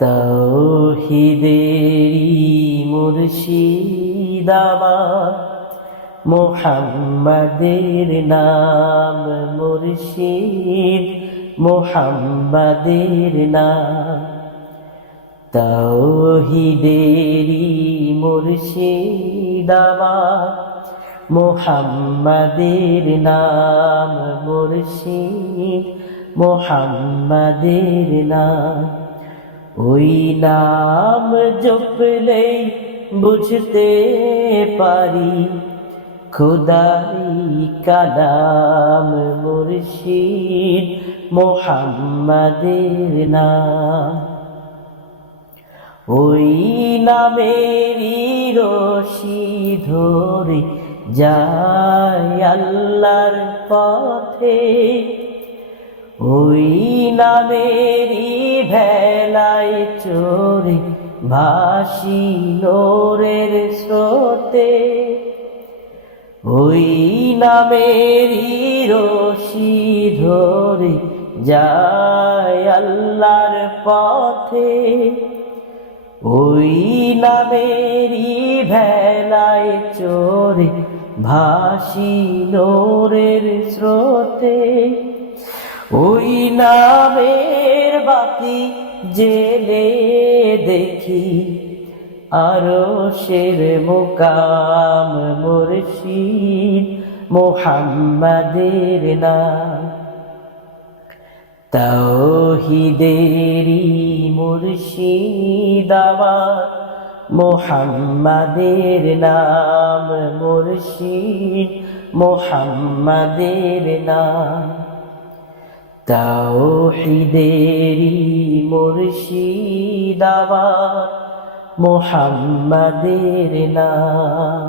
তাওহীদেরি মুর্শিদ আমার, মুহাম্মাদের নাম মুর্শিদ, মুহাম্মাদের নাম। তাওহীদেরি মুর্শিদ আমার, মুহাম্মাদের নাম মুর্শিদ, মুহাম্মাদের নাম। ওই নাম জপলেই বুঝতে পারি খোদাই কালাম মুর্শিদ, মুহাম্মাদের নাম। ওই নামেরই রশি ধরে যায় আল্লাহর পথে, ওই নামেরই ভেলায় চড়ে ভাসি নূরের স্রোতে। ওই নামেরই রশি ধরে যায় আল্লাহর পথে, ওই নামেরই ভেলায় চড়ে ভাসি নূরের স্রোতে। ওই নামের বাতি জেলে দেখি আরশের মুকাম মুর্শিদ, মুহাম্মাদের নাম। তাওহীদেরি মুর্শিদ আমার, মুহাম্মাদের নাম মুর্শিদ, মুহাম্মাদের নাম। তাওহীদেরি মুর্শিদ আমার, মুহাম্মাদের নাম।